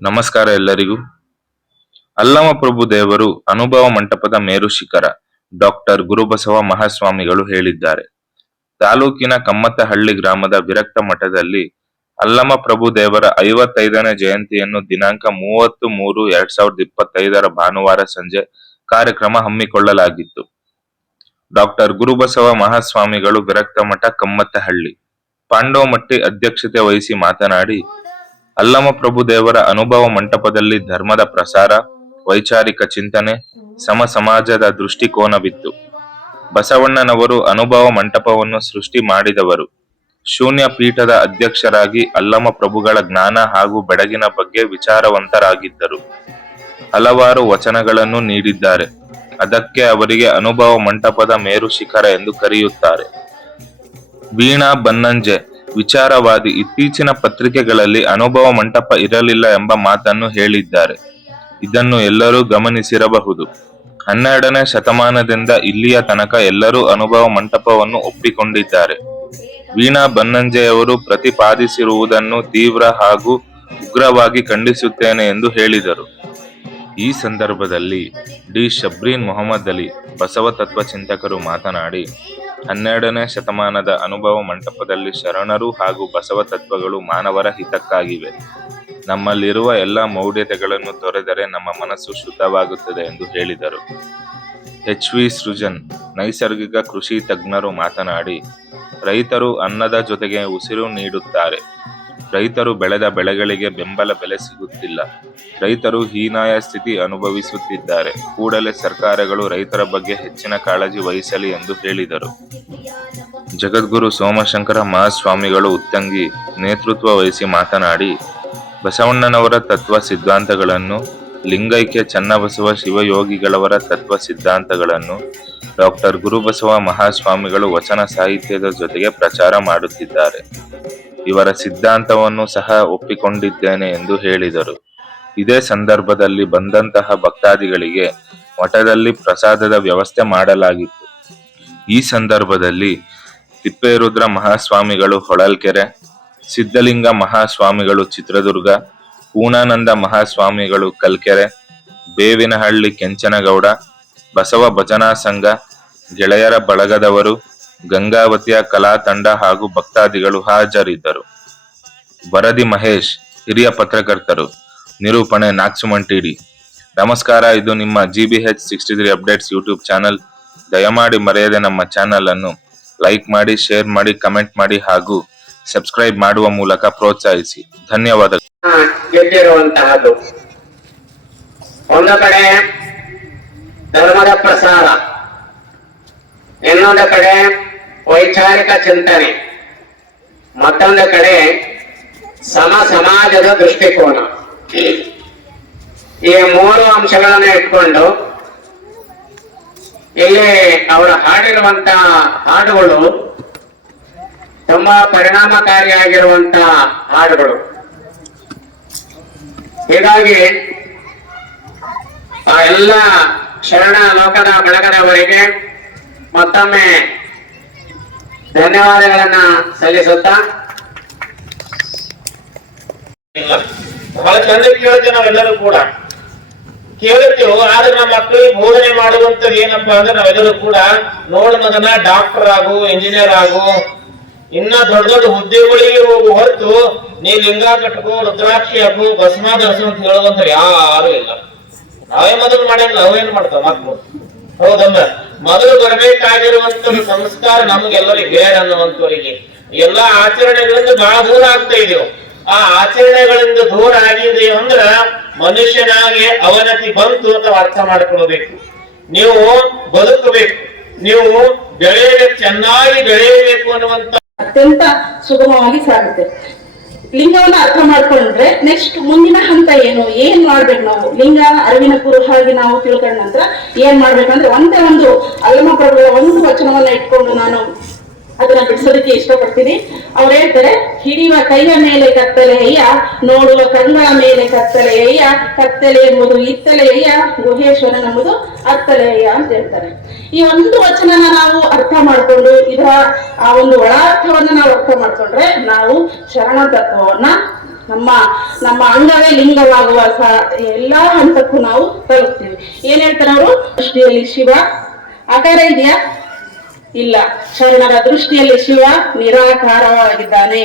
ನಮಸ್ಕಾರ ಎಲ್ಲರಿಗೂ. ಅಲ್ಲಮಪ್ರಭು ದೇವರು ಅನುಭವ ಮಂಟಪದ ಮೇರು ಶಿಖರ ಡಾಕ್ಟರ್ ಗುರುಬಸವ ಮಹಾಸ್ವಾಮಿಗಳು ಹೇಳಿದ್ದಾರೆ. ತಾಲೂಕಿನ ಕಮ್ಮತ್ತಹಳ್ಳಿ ಗ್ರಾಮದ ವಿರಕ್ತ ಮಠದಲ್ಲಿ ಅಲ್ಲಮಪ್ರಭು ದೇವರ 55ನೇ ಜಯಂತಿಯನ್ನು ದಿನಾಂಕ 30/3/2025 ಭಾನುವಾರ ಸಂಜೆ ಕಾರ್ಯಕ್ರಮ ಹಮ್ಮಿಕೊಳ್ಳಲಾಗಿತ್ತು. ಡಾಕ್ಟರ್ ಗುರುಬಸವ ಮಹಾಸ್ವಾಮಿಗಳು ವಿರಕ್ತ ಮಠ ಕಮ್ಮತ್ತಹಳ್ಳಿ ಪಾಂಡವಮಟ್ಟಿ ಅಧ್ಯಕ್ಷತೆ ವಹಿಸಿ ಮಾತನಾಡಿ, ಅಲ್ಲಮಪ್ರಭು ದೇವರ ಅನುಭವ ಮಂಟಪದಲ್ಲಿ ಧರ್ಮದ ಪ್ರಸಾರ, ವೈಚಾರಿಕ ಚಿಂತನೆ, ಸಮ ಸಮಾಜದ ದೃಷ್ಟಿಕೋನವಿತ್ತು. ಬಸವಣ್ಣನವರು ಅನುಭವ ಮಂಟಪವನ್ನು ಸೃಷ್ಟಿ ಮಾಡಿದವರು. ಶೂನ್ಯ ಪೀಠದ ಅಧ್ಯಕ್ಷರಾಗಿ ಅಲ್ಲಮಪ್ರಭುಗಳ ಜ್ಞಾನ ಹಾಗೂ ಬೆಳಗಿನ ಬಗ್ಗೆ ವಿಚಾರವಂತರಾಗಿದ್ದರು. ಹಲವಾರು ವಚನಗಳನ್ನು ನೀಡಿದ್ದಾರೆ. ಅದಕ್ಕೆ ಅವರಿಗೆ ಅನುಭವ ಮಂಟಪದ ಮೇರು ಶಿಖರ ಎಂದು ಕರೆಯುತ್ತಾರೆ. ವೀಣಾ ಬನ್ನಂಜೆ ವಿಚಾರವಾದಿ ಇತ್ತೀಚಿನ ಪತ್ರಿಕೆಗಳಲ್ಲಿ ಅನುಭವ ಮಂಟಪ ಇರಲಿಲ್ಲ ಎಂಬ ಮಾತನ್ನು ಹೇಳಿದ್ದಾರೆ. ಇದನ್ನು ಎಲ್ಲರೂ ಗಮನಿಸಿರಬಹುದು. 12ನೇ ಶತಮಾನದಿಂದ ಇಲ್ಲಿಯ ತನಕ ಎಲ್ಲರೂ ಅನುಭವ ಮಂಟಪವನ್ನು ಒಪ್ಪಿಕೊಂಡಿದ್ದಾರೆ. ವೀಣಾ ಬನ್ನಂಜೆಯವರು ಪ್ರತಿಪಾದಿಸಿರುವುದನ್ನು ತೀವ್ರ ಹಾಗೂ ಉಗ್ರವಾಗಿ ಖಂಡಿಸುತ್ತೇನೆ ಎಂದು ಹೇಳಿದರು. ಈ ಸಂದರ್ಭದಲ್ಲಿ ಡಿ. ಶಬ್ರೀನ್ ಮೊಹಮ್ಮದ್ ಅಲಿ ಬಸವ ತತ್ವ ಚಿಂತಕರು ಮಾತನಾಡಿ, 12ನೇ ಶತಮಾನದ ಅನುಭವ ಮಂಟಪದಲ್ಲಿ ಶರಣರು ಹಾಗೂ ಬಸವ ತತ್ವಗಳು ಮಾನವರ ಹಿತಕ್ಕಾಗಿವೆ. ನಮ್ಮಲ್ಲಿರುವ ಎಲ್ಲ ಮೌಢ್ಯತೆಗಳನ್ನು ತೊರೆದರೆ ನಮ್ಮ ಮನಸ್ಸು ಶುದ್ಧವಾಗುತ್ತದೆ ಎಂದು ಹೇಳಿದರು. ಎಚ್. ವಿ. ಸೃಜನ್ ನೈಸರ್ಗಿಕ ಕೃಷಿ ತಜ್ಞರು ಮಾತನಾಡಿ, ರೈತರು ಅನ್ನದ ಜೊತೆಗೆ ಉಸಿರು ನೀಡುತ್ತಾರೆ. ರೈತರು ಬೆಳೆದ ಬೆಳೆಗಳಿಗೆ ಬೆಂಬಲ ಬೆಲೆ ಸಿಗುತ್ತಿಲ್ಲ. ರೈತರು ಹೀನಾಯ ಸ್ಥಿತಿ ಅನುಭವಿಸುತ್ತಿದ್ದಾರೆ. ಕೂಡಲೇ ಸರ್ಕಾರಗಳು ರೈತರ ಬಗ್ಗೆ ಹೆಚ್ಚಿನ ಕಾಳಜಿ ವಹಿಸಲಿ ಎಂದು ಹೇಳಿದರು. ಜಗದ್ಗುರು ಸೋಮಶಂಕರ ಮಹಾಸ್ವಾಮಿಗಳು ಉತ್ತಂಗಿ ನೇತೃತ್ವ ವಹಿಸಿ ಮಾತನಾಡಿ, ಬಸವಣ್ಣನವರ ತತ್ವ ಸಿದ್ಧಾಂತಗಳನ್ನು, ಲಿಂಗೈಕ್ಯ ಚನ್ನಬಸವ ಶಿವಯೋಗಿಗಳವರ ತತ್ವ ಸಿದ್ಧಾಂತಗಳನ್ನು ಡಾಕ್ಟರ್ ಗುರುಬಸವ ಮಹಾಸ್ವಾಮಿಗಳು ವಚನ ಸಾಹಿತ್ಯದ ಜೊತೆಗೆ ಪ್ರಚಾರ ಮಾಡುತ್ತಿದ್ದಾರೆ. ಇವರ ಸಿದ್ಧಾಂತವನ್ನು ಸಹ ಒಪ್ಪಿಕೊಂಡಿದ್ದೇನೆ ಎಂದು ಹೇಳಿದರು. ಇದೇ ಸಂದರ್ಭದಲ್ಲಿ ಬಂದಂತಹ ಭಕ್ತಾದಿಗಳಿಗೆ ಮಠದಲ್ಲಿ ಪ್ರಸಾದದ ವ್ಯವಸ್ಥೆ ಮಾಡಲಾಗಿತ್ತು. ಈ ಸಂದರ್ಭದಲ್ಲಿ ತಿಪ್ಪೇರುದ್ರ ಮಹಾಸ್ವಾಮಿಗಳು ಹೊಳಲ್ಕೆರೆ, ಸಿದ್ಧಲಿಂಗ ಮಹಾಸ್ವಾಮಿಗಳು ಚಿತ್ರದುರ್ಗ, ಪೂರ್ಣಾನಂದ ಮಹಾಸ್ವಾಮಿಗಳು ಕಲ್ಕೆರೆ, ಬೇವಿನಹಳ್ಳಿ ಕೆಂಚನಗೌಡ, ಬಸವ ಭಜನಾ ಸಂಘ, ಗೆಳೆಯರ ಬಳಗದವರು, ಗಂಗಾವತಿಯ ಕಲಾ ತಂಡ ಹಾಗೂ ಭಕ್ತಾದಿಗಳು ಹಾಜರಿದ್ದರು. ವರದಿ ಮಹೇಶ್, ಹಿರಿಯ ಪತ್ರಕರ್ತರು, ನಿರೂಪಣೆ ನಾಗಸುಮಂಟಿಡಿ. ನಮಸ್ಕಾರ. ಇದು ನಿಮ್ಮ GBH 63 ಅಪ್ಡೇಟ್ಸ್ ಯೂಟ್ಯೂಬ್ ಚಾನಲ್. ದಯಮಾಡಿ ಮರೆಯದೆ ನಮ್ಮ ಚಾನಲ್ ಅನ್ನು ಲೈಕ್ ಮಾಡಿ, ಶೇರ್ ಮಾಡಿ, ಕಮೆಂಟ್ ಮಾಡಿ ಹಾಗೂ ಸಬ್ಸ್ಕ್ರೈಬ್ ಮಾಡುವ ಮೂಲಕ ಪ್ರೋತ್ಸಾಹಿಸಿ. ಧನ್ಯವಾದಗಳು. ಗೆದ್ದಿರುವಂತಹದ್ದು ಒಂದು ಕಡೆ ಧರ್ಮದ ಪ್ರಸಾರ, ಇನ್ನೊಂದು ಕಡೆ ವೈಚಾರಿಕ ಚಿಂತನೆ, ಮತ್ತೊಂದು ಕಡೆ ಸಮ ಸಮಾಜದ ದೃಷ್ಟಿಕೋನ. ಈ ಮೂರು ಅಂಶಗಳನ್ನು ಇಟ್ಕೊಂಡು ಇಲ್ಲಿ ಅವರು ಹಾಡಿರುವಂತಹ ಹಾಡುಗಳು ತುಂಬಾ ಪರಿಣಾಮಕಾರಿಯಾಗಿರುವಂತಹ ಹಾಡುಗಳು. ಹೀಗಾಗಿ ಆ ಎಲ್ಲ ಶರಣ ಲೋಕದ ಬಳಗದವರಿಗೆ ಮತ್ತೊಮ್ಮೆ ಧನ್ಯವಾದಗಳನ್ನ ಸಲ್ಲಿಸುತ್ತಾ, ಬಹಳ ಚಂದ ಕೇಳ್ತೇವೆ ನಾವೆಲ್ಲರೂ ಕೂಡ ಕೇಳುತ್ತೇವೆ. ಆದ್ರೆ ನಮ್ಮ ಮಕ್ಕಳಿಗೆ ಬೋಧನೆ ಮಾಡುವಂತದ್ದು ಏನಪ್ಪಾ ಅಂದ್ರೆ ನಾವೆಲ್ಲರೂ ಕೂಡ ನೋಡ್ ಮಗನ ಡಾಕ್ಟರ್ ಆಗು, ಇಂಜಿನಿಯರ್ ಆಗು, ಇನ್ನ ದೊಡ್ಡ ದೊಡ್ಡ ಹುದ್ದೆಗಳಿಗೆ ಹೋಗು ಹೊರತು ನೀ ಲಿಂಗ ಕಟ್ಕೋ, ರುದ್ರಾಕ್ಷಿ ಹಾಕು, ಭಸ್ಮ ಧರಿಸು ಅಂತ ಹೇಳುವಂತ ಯಾರು ಇಲ್ಲ. ನಾವೇ ಮೊದಲು ಮಾಡಂಗ ನಾವೇನ್ ಮಾಡ್ತಾವ ಮಕ್ಕಳು? ಹೌದಲ್ಲ, ಮೊದಲು ಬರಬೇಕಾಗಿರುವಂತ ಸಂಸ್ಕಾರ ನಮ್ಗೆಲ್ಲರಿಗೆ ಬೇಡ ಅನ್ನುವಂಥವರಿಗೆ ಎಲ್ಲಾ ಆಚರಣೆಗಳಿಂದ ಬಹಳ ದೂರ ಆಗ್ತಾ ಇದೆವು. ಆ ಆಚರಣೆಗಳಿಂದ ದೂರ ಆಗಿದೆ ಅಂದ್ರ ಮನುಷ್ಯನಾಗಿ ಅವನತಿ ಬಂತು ಅಂತ ಅರ್ಥ ಮಾಡ್ಕೊಳ್ಬೇಕು. ನೀವು ಬದುಕಬೇಕು, ನೀವು ಬೆಳೆಯಬೇಕು, ಚೆನ್ನಾಗಿ ಬೆಳೆಯಬೇಕು ಅನ್ನುವಂತ ಅತ್ಯಂತ ಸುಗಮವಾಗಿ ಸಾಗುತ್ತೆ. ಲಿಂಗವನ್ನ ಅರ್ಥ ಮಾಡ್ಕೊಂಡ್ರೆ ನೆಕ್ಸ್ಟ್ ಮುಂದಿನ ಹಂತ ಏನ್ ಮಾಡ್ಬೇಕು? ನಾವು ಲಿಂಗ ಅರಿವಿನ ಕುರುಹಾಗಿ ನಾವು ತಿಳ್ಕೊಂಡ ನಂತರ ಏನ್ ಮಾಡ್ಬೇಕಂದ್ರೆ ಒಂದೇ ಒಂದು ಅಲ್ಲಮಪ್ರಭುಗಳ ಒಂದು ವಚನವನ್ನ ಇಟ್ಕೊಂಡು ನಾನು ಅದನ್ನ ಬಿಡಿಸೋದಕ್ಕೆ ಇಷ್ಟಪಡ್ತೀನಿ. ಅವ್ರು ಹೇಳ್ತಾರೆ, ಹಿಡಿಯುವ ಕೈಯ ಮೇಲೆ ಕತ್ತಲೆಯ್ಯ, ನೋಡುವ ಕಣ್ಣುಗಳ ಮೇಲೆ ಕತ್ತಲೆಯ್ಯ, ಕತ್ತಲೆ ಎಂಬುದು ಇತ್ತಲೆಯ್ಯ, ಗುಹೇಶ್ವರ ಎಂಬುದು ಅತ್ತಲೆಯ್ಯ ಅಂತ ಹೇಳ್ತಾರೆ. ಈ ಒಂದು ವಚನನ ನಾವು ಅರ್ಥ ಮಾಡ್ಕೊಂಡು ಇದರ ಆ ಒಂದು ಒಳಾರ್ಥವನ್ನ ನಾವು ಅರ್ಥ ಮಾಡ್ಕೊಂಡ್ರೆ ನಾವು ಶರಣ ತತ್ವವನ್ನ ನಮ್ಮ ನಮ್ಮ ಅಂಗವೇ ಲಿಂಗವಾಗುವ ಎಲ್ಲಾ ಹಂತಕ್ಕೂ ನಾವು ತಲುಪ್ತೀವಿ. ಏನ್ ಹೇಳ್ತಾರೆ ಅವರು? ದೃಷ್ಟಿಯಲ್ಲಿ ಶಿವ ಆಕಾರ ಇದೆಯಾ? ಇಲ್ಲ. ಶರಣರ ದೃಷ್ಟಿಯಲ್ಲಿ ಶಿವ ನಿರಾಕಾರವಾಗಿದ್ದಾನೆ.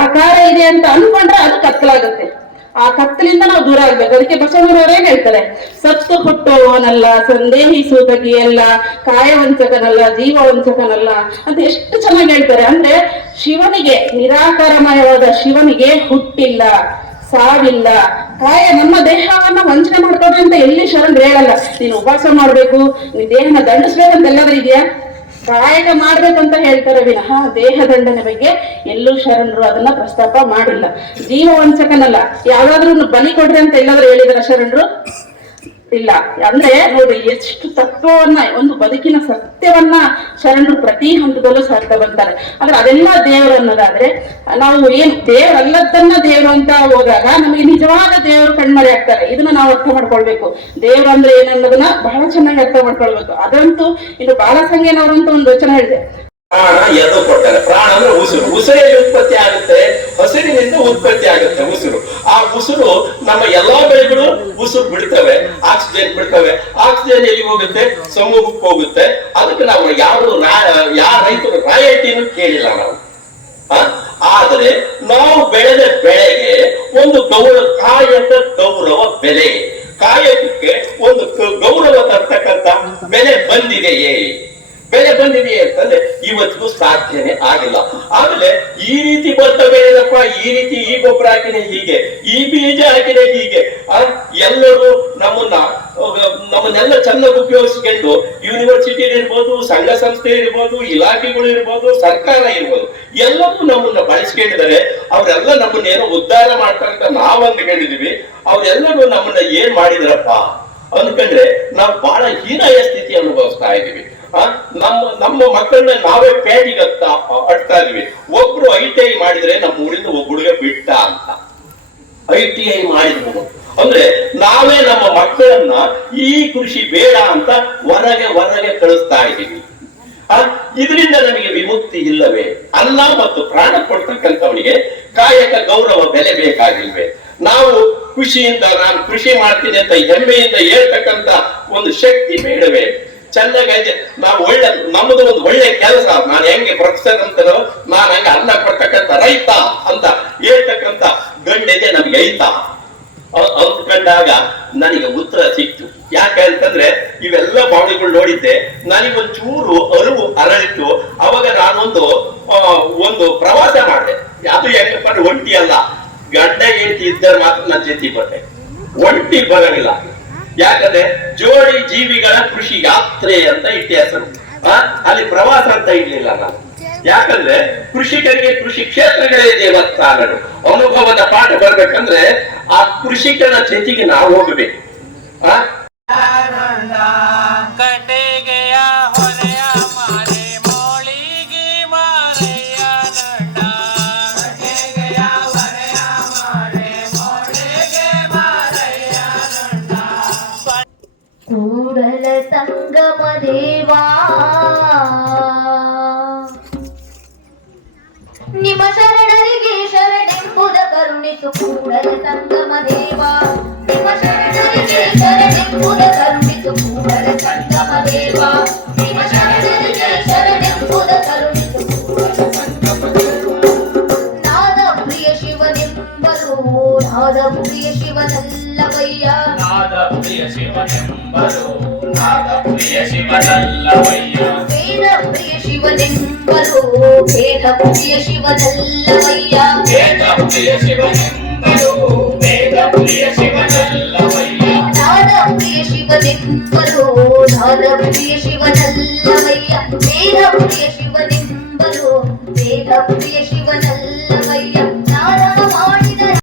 ಆಕಾರ ಇದೆ ಅಂತ ಅನ್ಕೊಂಡ್ರೆ ಅದು ಕತ್ತಲಾಗುತ್ತೆ. ಆ ಕತ್ತಲಿಂದ ನಾವು ದೂರ ಆಗ್ಬೇಕು. ಅದಕ್ಕೆ ಬಸವಣ್ಣವರೇ ಹೇಳ್ತಾರೆ, ಸತ್ತು ಹುಟ್ಟುವವನಲ್ಲ, ಸಂದೇಹಿಸುವುದಕ್ಕೆಯಲ್ಲ, ಕಾಯವಂಚಕನಲ್ಲ, ಜೀವವಂಚಕನಲ್ಲ ಅಂತ ಎಷ್ಟು ಚೆನ್ನಾಗಿ ಹೇಳ್ತಾರೆ. ಅಂದ್ರೆ ಶಿವನಿಗೆ, ನಿರಾಕಾರಮಯವಾದ ಶಿವನಿಗೆ ಹುಟ್ಟಿಲ್ಲ, ಸಾವಿಲ್ಲ, ನಮ್ಮ ದೇಹವನ್ನ ವಂಚನೆ ಮಾಡ್ಕೊಡ್ರಿ ಅಂತ ಎಲ್ಲಿ ಶರಣರು ಹೇಳಲ್ಲ. ನೀನು ಉಪವಾಸ ಮಾಡ್ಬೇಕು, ನೀನ್ ದೇಹನ ದಂಡಿಸ್ಬೇಕಂತ ಎಲ್ಲಾದ್ರೂ ಇದೆಯಾ? ಕಾಯಕ ಮಾಡ್ಬೇಕಂತ ಹೇಳ್ತಾರೆ ವಿನಃ ದೇಹ ದಂಡನೆ ಬಗ್ಗೆ ಎಲ್ಲೂ ಶರಣರು ಅದನ್ನ ಪ್ರಸ್ತಾಪ ಮಾಡಿಲ್ಲ. ಜೀವ ವಂಚಕನಲ್ಲ, ಯಾವ್ದಾದ್ರು ಬಲಿ ಕೊಡ್ರಿ ಅಂತ ಎಲ್ಲಾದ್ರೂ ಹೇಳಿದಾರ ಶರಣರು? ಇಲ್ಲ. ಅಂದ್ರೆ ನೋಡಿ, ಎಷ್ಟು ತತ್ವವನ್ನ, ಒಂದು ಬದುಕಿನ ಸತ್ಯವನ್ನ ಶರಣರು ಪ್ರತಿ ಹಂತದಲ್ಲೂ ಸಾರ್ತಾ ಬರ್ತಾರೆ. ಆದ್ರೆ ಅದೆಲ್ಲ ದೇವರು ಅನ್ನೋದಾದ್ರೆ, ನಾವು ಏನ್ ದೇವರಲ್ಲದನ್ನ ದೇವರು ಅಂತ ಹೋದಾಗ ನಮಗೆ ನಿಜವಾದ ದೇವರು ಕಣ್ಮರೆ ಆಗ್ತಾರೆ. ಇದನ್ನ ನಾವು ಅರ್ಥ ಮಾಡ್ಕೊಳ್ಬೇಕು. ದೇವ್ರು ಅಂದ್ರೆ ಏನನ್ನೋದನ್ನ ಬಹಳ ಚೆನ್ನಾಗಿ ಅರ್ಥ ಮಾಡ್ಕೊಳ್ಬೇಕು. ಅದಂತೂ ಇನ್ನು ಬಾಲಸಂಗೇನವರಂತೂ ಒಂದು ವಚನ ಹೇಳಿದೆ, ಪ್ರಾಣ ಎದ್ದು ಕೊಡ್ತಾರೆ. ಪ್ರಾಣ ಅಂದ್ರೆ ಉಸಿರು. ಉಸಿರಲ್ಲಿ ಉತ್ಪತ್ತಿ ಆಗುತ್ತೆ, ಹಸಿರಿನಿಂದ ಉತ್ಪತ್ತಿ ಆಗುತ್ತೆ ಉಸಿರು. ಆ ಉಸಿರು ನಮ್ಮ ಎಲ್ಲಾ ಬೆಳೆಗಳು ಉಸಿರು ಬಿಡ್ತವೆ, ಆಕ್ಸಿಜನ್ ಬಿಡ್ತವೆ. ಆಕ್ಸಿಜನ್ ಎಲ್ಲಿ ಹೋಗುತ್ತೆ? ಸಮೂಹಕ್ಕೆ ಹೋಗುತ್ತೆ. ಅದಕ್ಕೆ ನಾವು ಯಾರ ರೈತರು ರಾಯಲ್ಟಿಯನ್ನು ಕೇಳಿಲ್ಲ ನಾವು. ಆದ್ರೆ ನಾವು ಬೆಳೆದ ಬೆಳೆಗೆ ಒಂದು ಕಾಯಕ ಗೌರವ ಬೆಲೆ, ಕಾಯಕಕ್ಕೆ ಒಂದು ಗೌರವ ತರ್ತಕ್ಕಂಥ ಬೆಲೆ ಬಂದಿದೆಯೇ? ಬೆಲೆ ಬಂದಿದೆಯೇ ಅಂತಂದ್ರೆ ಇವತ್ತಿಗೂ ಸಾಧ್ಯನೇ ಆಗಿಲ್ಲ. ಆಮೇಲೆ ಈ ರೀತಿ ಬರ್ತವೆ ಏನಪ್ಪ, ಈ ರೀತಿ ಈ ಗೊಬ್ಬರ ಹಾಕಿನೇ ಹೀಗೆ, ಈ ಬೀಜ ಹಾಕಿನೇ ಹೀಗೆ, ಎಲ್ಲರೂ ನಮ್ಮನ್ನೆಲ್ಲ ಚೆನ್ನಾಗಿ ಉಪಯೋಗಿಸ್ಕೊಂಡು ಯೂನಿವರ್ಸಿಟಿ ಇರ್ಬೋದು, ಸಂಘ ಸಂಸ್ಥೆ ಇರ್ಬೋದು, ಇಲಾಖೆಗಳು ಇರ್ಬೋದು, ಸರ್ಕಾರ ಇರ್ಬೋದು, ಎಲ್ಲರೂ ನಮ್ಮನ್ನ ಬಳಸ್ಕೊಂಡಿದ್ದಾರೆ. ಅವರೆಲ್ಲ ನಮ್ಮನ್ನೇನೋ ಉದ್ಧಾರ ಮಾಡ್ತಾರಂತ ನಾವು ಅಂದ್ಕೊಂಡಿದೀವಿ. ಅವರೆಲ್ಲರೂ ನಮ್ಮನ್ನ ಏನ್ ಮಾಡಿದ್ರಪ್ಪ ಅಂದ್ಕೊಂಡ್ರೆ ನಾವು ಬಹಳ ಹೀನಾಯ ಸ್ಥಿತಿ ಅನುಭವಿಸ್ತಾ ಇದೀವಿ. ನಮ್ಮ ಮಕ್ಕಳನ್ನ ನಾವೇ ಪೇಟಿಗೆ ಅಟ್ತಾ ಇದೀವಿ. ಒಬ್ರು ITI ಮಾಡಿದ್ರೆ ನಮ್ಮ ಊರಿಂದ ಒಬ್ಬ ಹುಡುಗ ಬಿಟ್ಟ ಅಂತ. ITI ಮಾಡಿದ್ರು ಅಂದ್ರೆ ನಾವೇ ನಮ್ಮ ಮಕ್ಕಳನ್ನ ಈ ಕೃಷಿ ಬೇಡ ಅಂತ ಹೊರಗೆ ಕಳಿಸ್ತಾ ಇದ್ದೀವಿ. ಇದರಿಂದ ನಮಗೆ ವಿಮುಕ್ತಿ ಇಲ್ಲವೇ? ಅನ್ನ ಮತ್ತು ಪ್ರಾಣ ಕೊಡ್ತಕ್ಕಂಥವನಿಗೆ ಕಾಯಕ ಗೌರವ ಬೆಲೆ ಬೇಕಾಗಿಲ್ವೇ? ನಾವು ಖುಷಿಯಿಂದ ನಾನು ಕೃಷಿ ಮಾಡ್ತೀನಿ ಅಂತ ಹೆಮ್ಮೆಯಿಂದ ಹೇಳ್ತಕ್ಕಂಥ ಒಂದು ಶಕ್ತಿ ಬೇಡವೇ? ಚೆನ್ನಾಗೈತೆ, ನಾವು ನಮ್ಮದು ಒಂದು ಒಳ್ಳೆ ಕೆಲಸ, ನಾನು ಹೆಂಗೆ ಪ್ರೊಫೆಸರ್ ಅಂತಾರೋ ನಾನು ಹಂಗೆ ಅನ್ನ ಕೊಡ್ತಕ್ಕಂಥ ರೈತ ಅಂತ ಹೇಳ್ತಕ್ಕಂಥ ಗಂಡೆದೆ ನಮ್ಗೆ ಐತಾ ಅಂದ್ಕೊಂಡಾಗ ನನಗೆ ಉತ್ತರ ಸಿಕ್ತು. ಯಾಕೆ ಅಂತಂದ್ರೆ ಇವೆಲ್ಲ ಬಾಡಿಗಳು ನೋಡಿದ್ದೆ, ನನಗೊಂಚೂರು ಅರಿವು ಅರಳಿತು. ಅವಾಗ ನಾನೊಂದು ಪ್ರವಾಸ ಮಾಡಿದೆ. ಅದು ಹೆಂಗಪ್ಪ, ಒಂಟಿ ಅಲ್ಲ, ಗಂಡ ಹೆಂಡತಿ ಇದ್ದರೆ ಮಾತ್ರ ನನ್ನ ಜೊತೆ ಬಂದೆ, ಒಂಟಿ ಬರಲಿಲ್ಲ. ಯಾಕಂದ್ರೆ ಜೋಡಿ ಜೀವಿಗಳ ಕೃಷಿ ಯಾತ್ರೆ ಅಂತ ಇಟ್ಟೆ ಹೆಸರು. ಅಲ್ಲಿ ಪ್ರವಾಸ ಅಂತ ಇಡ್ಲಿಲ್ಲ ನಾನು. ಯಾಕಂದ್ರೆ ಕೃಷಿಕರಿಗೆ ಕೃಷಿ ಕ್ಷೇತ್ರಗಳೇ ದೇವಸ್ಥಾನಗಳು. ಅನುಭವದ ಪಾಠ ಬರ್ಬೇಕಂದ್ರೆ ಆ ಕೃಷಿಕನ ಜೊತೆಗೆ ನಾವು ಹೋಗಬೇಕು. ಕೂಡಲ ಸಂಗಮ ದೇವಾ ನಿಮ್ಮ ಶರಣರಿಗೆ ಶರಣೆಂಬುದ ಕರುಣಿಸು. ಕೂಡಲ ಸಂಗಮ ದೇವಾ ನಿಮ್ಮ ಶರಣರಿಗೆ ಶರಣೆಂಬುದ ಕರುಣಿಸು. ಕೂಡಲ ಸಂಗಮ ದೇವಾ ನಿಮ್ಮ ಶರಣರಿಗೆ ಶರಣೆಂಬುದ ಕರುಣಿಸು. ನಾದ ಪ್ರಿಯ ಶಿವನೆಂಬರು ನಾದ ಪ್ರಿಯ ಶಿವನಲ್ಲವಯ್ಯ. ನಾದ ಪ್ರಿಯ ಶಿವನೆಂಬರು ನಾದ ಪ್ರಿಯ ಶಿವನಲ್ಲವಯ್ಯ. ವೇದ ಪ್ರಿಯ ಶಿವನೆಂಬರು ವೇದ ಪ್ರಿಯ ಶಿವನಲ್ಲವಯ್ಯ. ವೇದ ಪ್ರಿಯ ಶಿವನೆಂಬರು ವೇದ ಪ್ರಿಯ ಶಿವನಲ್ಲವಯ್ಯ. ನಾದ ಪ್ರಿಯ ಶಿವನೆಂಬರು ನಾದ ಪ್ರಿಯ ಶಿವನ